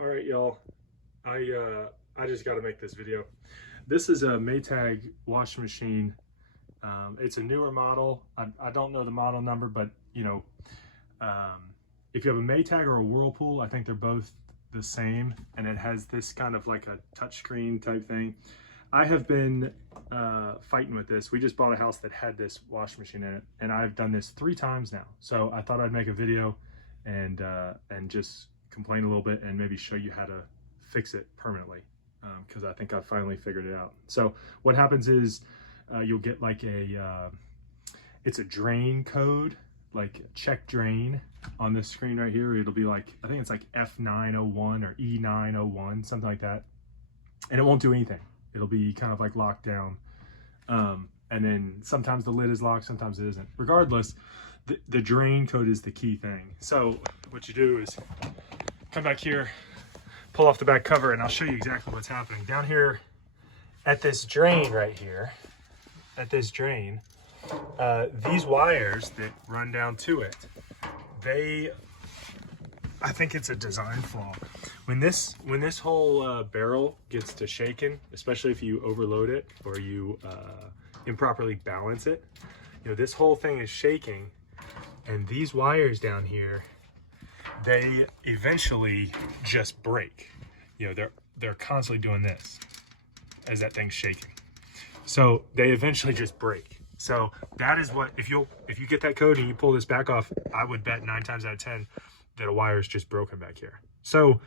All right, y'all. I just got to make this video. This is a Maytag washing machine. It's a newer model. I don't know the model number, but if you have a Maytag or a Whirlpool, I think they're both the same, and it has this kind of like a touchscreen type thing. I have been fighting with this. We just bought a house that had this washing machine in it, and I've done this 3 times now. So I thought I'd make a video and just complain a little bit and maybe show you how to fix it permanently, because I think I finally figured it out. So what happens is you'll get like it's a drain code, like check drain on this screen right here. It'll be like, I think it's like F901 or E901, something like that. And it won't do anything. It'll be kind of like locked down. And then sometimes the lid is locked, sometimes it isn't. Regardless, the drain code is the key thing. So what you do is come back here, pull off the back cover, and I'll show you exactly what's happening. Down here at this drain right here, at this drain, these wires that run down to it, I think it's a design flaw. When this whole barrel gets to shaking, especially if you overload it or you improperly balance it, this whole thing is shaking, and these wires down here, they eventually just break. They're constantly doing this as that thing's shaking. So they eventually just break. So that is what, if you get that code and you pull this back off, I would bet 9 times out of 10 that a wire is just broken back here. So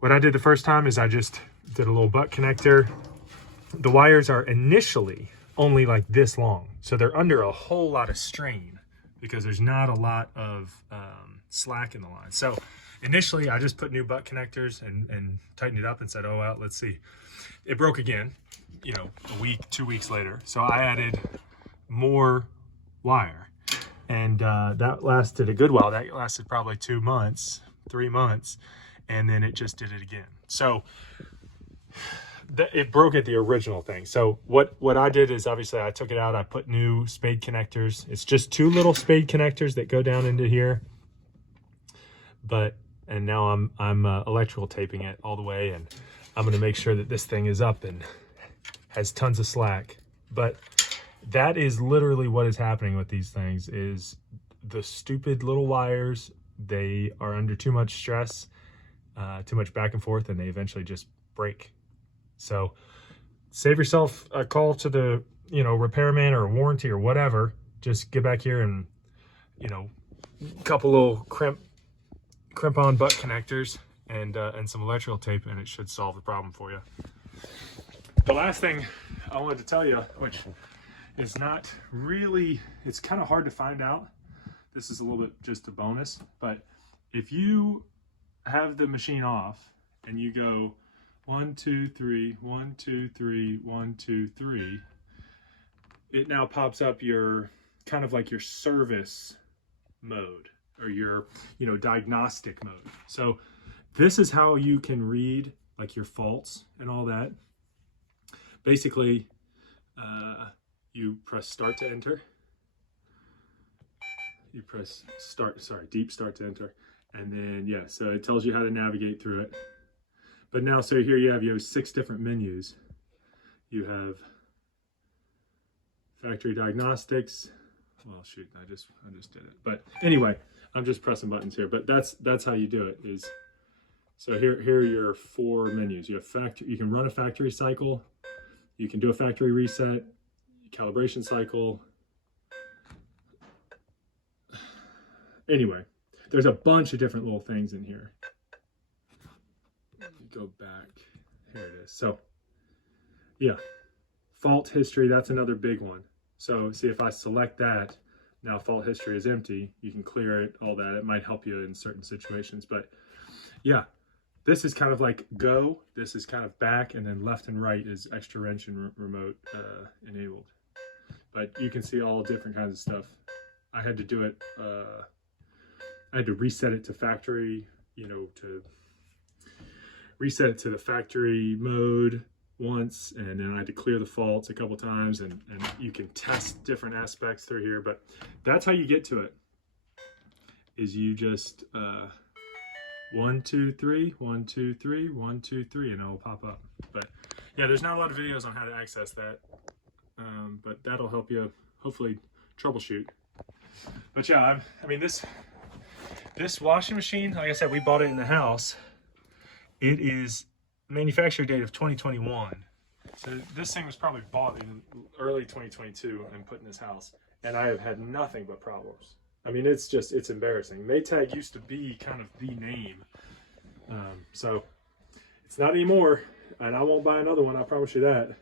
what I did the first time is I just did a little butt connector. The wires are initially only like this long, so they're under a whole lot of strain because there's not a lot of slack in the line. So initially I just put new butt connectors and tightened it up and said, oh well, let's see. It broke again, a week, 2 weeks later. So I added more wire, and that lasted a good while. That lasted probably 2 months, 3 months, and then it just did it again. So it broke at the original thing. So what I did is, obviously I took it out, I put new spade connectors. It's just 2 little spade connectors that go down into here, and now I'm electrical taping it all the way, and I'm going to make sure that this thing is up and has tons of slack. But that is literally what is happening with these things, is the stupid little wires, they are under too much stress, too much back and forth, and they eventually just break. So save yourself a call to the repairman or warranty or whatever. Just get back here and a couple little crimp on butt connectors and some electrical tape, and it should solve the problem for you. The last thing I wanted to tell you, which is not really, it's kind of hard to find out, this is a little bit just a bonus, but if you have the machine off and you go 1 2 3 1 2 3 1 2 3, it now pops up your kind of like your service mode or your diagnostic mode. So this is how you can read like your faults and all that. Basically, you press start to enter. You press deep start to enter. And then, so it tells you how to navigate through it. But now, so here you have 6 different menus. You have factory diagnostics. Well, shoot, I just did it. But anyway, I'm just pressing buttons here. But that's how you do it. So here are your 4 menus. You have you can run a factory cycle. You can do a factory reset, calibration cycle. Anyway, there's a bunch of different little things in here. Go back, here it is. So yeah, fault history, that's another big one. So see, if I select that, now fault history is empty. You can clear it, all that. It might help you in certain situations, but yeah, this is kind of like go, this is kind of back, and then left and right is extra wrench and remote enabled. But you can see all different kinds of stuff. I had to do it, I had to reset it to factory, to reset it to the factory mode once, and then I had to clear the faults a couple times, and you can test different aspects through here. But that's how you get to it, is you just 1, 2, 3, 1, 2, 3, 1, 2, 3, and it'll pop up. But yeah, there's not a lot of videos on how to access that, but that'll help you hopefully troubleshoot. But yeah, I mean this washing machine, like I said, we bought it in the house. It is manufacturer date of 2021. So this thing was probably bought in early 2022 and put in this house, and I have had nothing but problems. I mean, it's embarrassing. Maytag used to be kind of the name. So it's not anymore, and I won't buy another one, I promise you that.